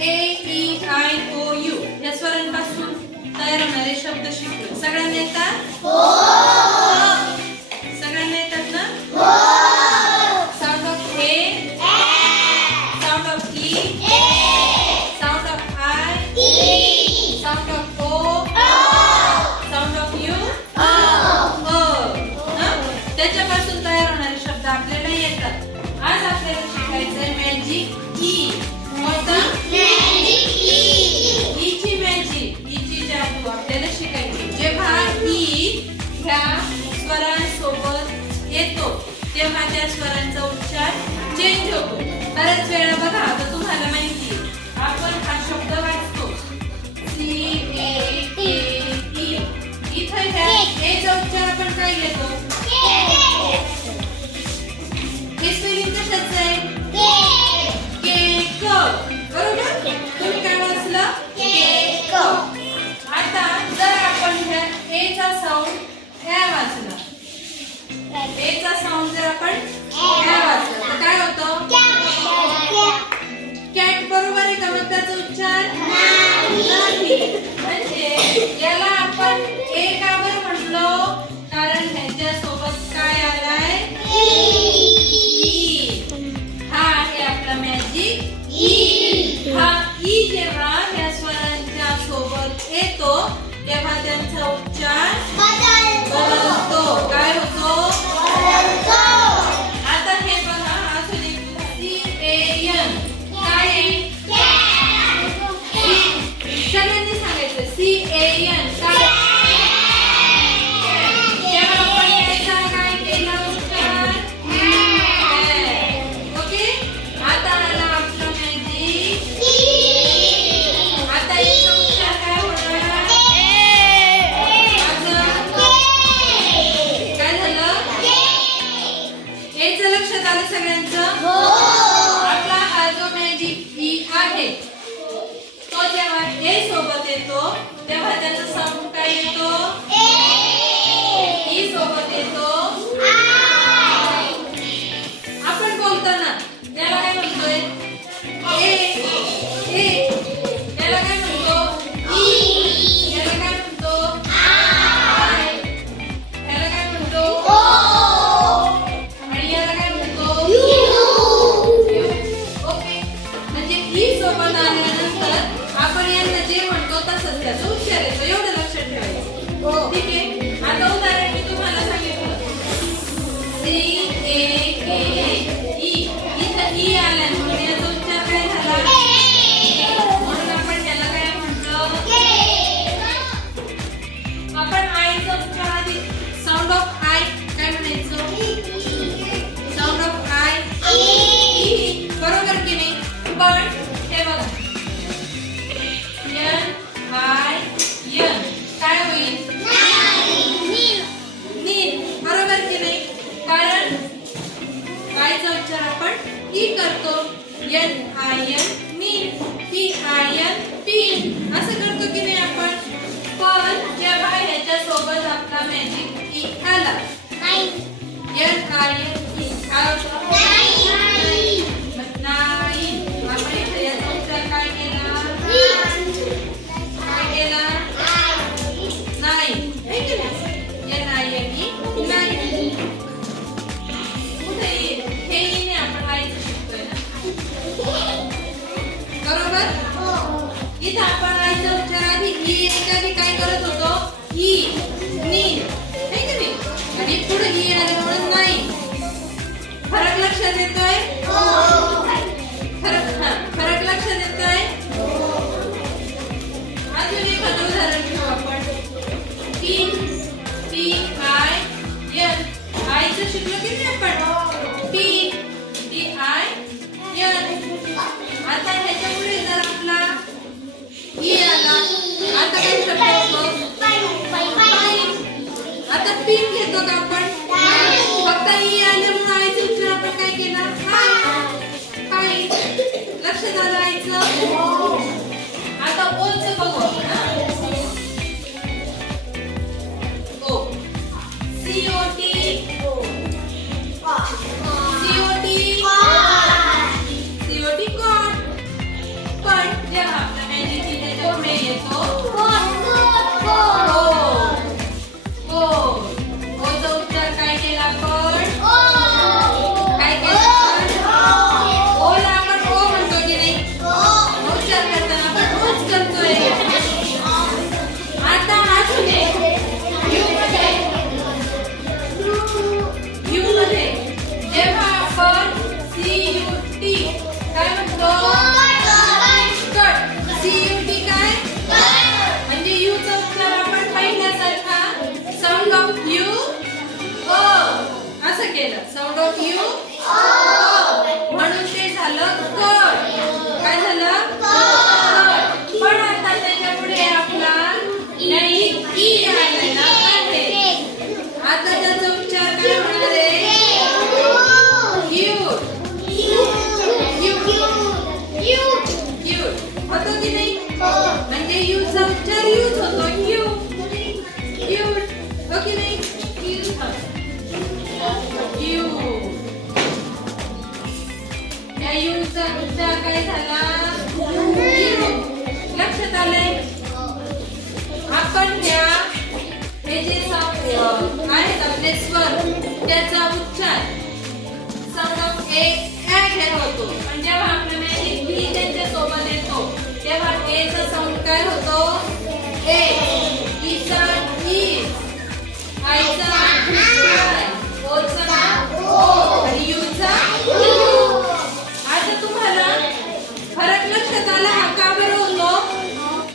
A-E-I-O-U या स्वरांपासून तयार होणारे शब्द शिकलो. सगळ्यांना येतात? हो. सगळ्यांना येतात ना? हो. Sound of A, sound of E, sound of I, sound of O, sound of U, त्याच्यापासून तयार होणारे शब्द आपल्याला येतात. आज आपल्याला शिकायचंय मॅजिक ई. कोणता? ईची मॅजिक, ईची जादू आपल्याला शिकायची. जेव्हा ई ह्या स्वरांसोबत येतो तेव्हा त्या स्वरांचा उच्चार चेंज होतो. बऱ्याच वेळा बघा, आता तुम्हाला माहिती आपण हा शब्द वाचतो C-A-K-E. इथं ह्या एचा उच्चार आपण काय घेतो? हे स्पेलिंग कशाचं आहे? केक. बरोबर? तुम्ही काय वाचलं? केक. आता जर आपण ह्या एचा साऊंड ह्या वाचला, एचा साऊंड जर आपण ह्या वाचला तर काय होतं? कॅट. बरोबर आहे का? मग त्याचा उच्चार नाही. म्हणजे याला आपण ए का बरं म्हटलो? कारण ह्याच्या सोबत काय आलाय? ई. हा आहे आपला मॅजिक ई. हा ई जेव्हा या स्वरांच्या सोबत येतो तेव्हा त्यांचा उच्चार बदलतो. काय होतो? आता हे बघा, अजून एक C-A-N. काय आहे? सगळ्यांनी सांगायचं C-A-N. काय? तेव्हा आपण याचा काय केला उच्चार? ओके. आता आला आपला मॅजिक. आता याचा उच्चार काय होणार? काय झालं? याचं लक्षात आलं सगळ्यांचं? आपला हा जो मॅजिक ई आहे तो जेव्हा ए सोबत येतो तेव्हा त्याचा साऊंड काय येतो? ई सोबत येतो. आपण बोलताना याला काय म्हणतोय? ए ए. याला काय म्हणतो? ई. याला काय म्हणतो? आय. याला काय म्हणतो? आणि याला काय म्हणतो? ओके. म्हणजे ई सोबत आल्यानंतर आपण यांना जे म्हणतो तसंच त्याचा उच्चार येतो. एवढं लक्षात ठेवायचं. ठीक आहे. आता उदाहरण मी तुम्हाला सांगितलं C-A-K-E. इथं ई आल्यामुळे याचा उच्चार काय झाला? म्हणून आपण त्याला काय म्हटलं? आपण आयचा उच्चार आधी साऊंड ऑफ आय काय म्हणायचं? Sound of I E. बरोबर की नाही? पण हे बघा, N-I-N काय होईल? नील. बरोबर की नाही? कारण आयचा उच्चार आपण ई करतो. N-I-N नील. P-I-N पीन असं करतो की नाही आपण? पण जेव्हा ह्याच्या सोबत आपला मॅजिक ई आला N-I-N काय होतं? नाही. आपण इथे याचा उच्चार काय केला? काय केला? नाही. हे केलं N-I-N-E नाही. कुठे हे ई आपण आईचं शिकतोय ना? बरोबर? इथं आपण आईचा उच्चार आधी ई याच्या काय करत होतो? ई नी. हे की नाही? आणि पुढे ई आल्यामुळे नाही. फरक लक्षात येतोय? फरक लक्षात येतोय? अजून एखादं उदाहरण घेऊ आपण. P-I-N. आईचं शिकलो की नाही आपण? P-I-N. आता ह्याच्यामुळे जर आपला ई आला, आता काय शब्द होतो? आता पिन घेतो का आपण? फक्त ई आल्यामुळे आईचं उच्चार आपण काय केला? काय? लक्षात आलं आईचं? आता ओचं बघू आपण. ओ. C-O-T. C-O-T. C-O-T. पण जेव्हा आपला मॅजिक की त्याच्या पुढे येतो ओ ओचा उच्चार काय केला आपण काय केला ओला आपण ओ म्हणतो की नाही उच्चार करताना आपण ओच करतोय आता अजून एक यू मध्ये जेव्हा आपण CUT काय म्हणतो कट CUT काय म्हणजे यू चा उच्चार आपण पहिल्यासारखा साऊंड ऑफ यू असं केलं साऊंड ऑफ यू म्हणून ते झालं कट काय झालं पण आता त्याच्या पुढे आपला नाही ई आलेला आहे आता त्याचा उच्चार काय होणार आहे क्यूट होतो की नाही म्हणजे यू चा उच्चार यूज होतो क्यूट हो की नाही या यू चा उच्चार काय झाला लक्षात आलंय आपण हे जे आहेत आपले स्वर त्याचा उच्चार साऊंड ऑफ ए घेत होतो पण जेव्हा आपला मॅजिक बी त्यांच्या सोबत येतो तेव्हा ए चा साऊंड काय होतो ए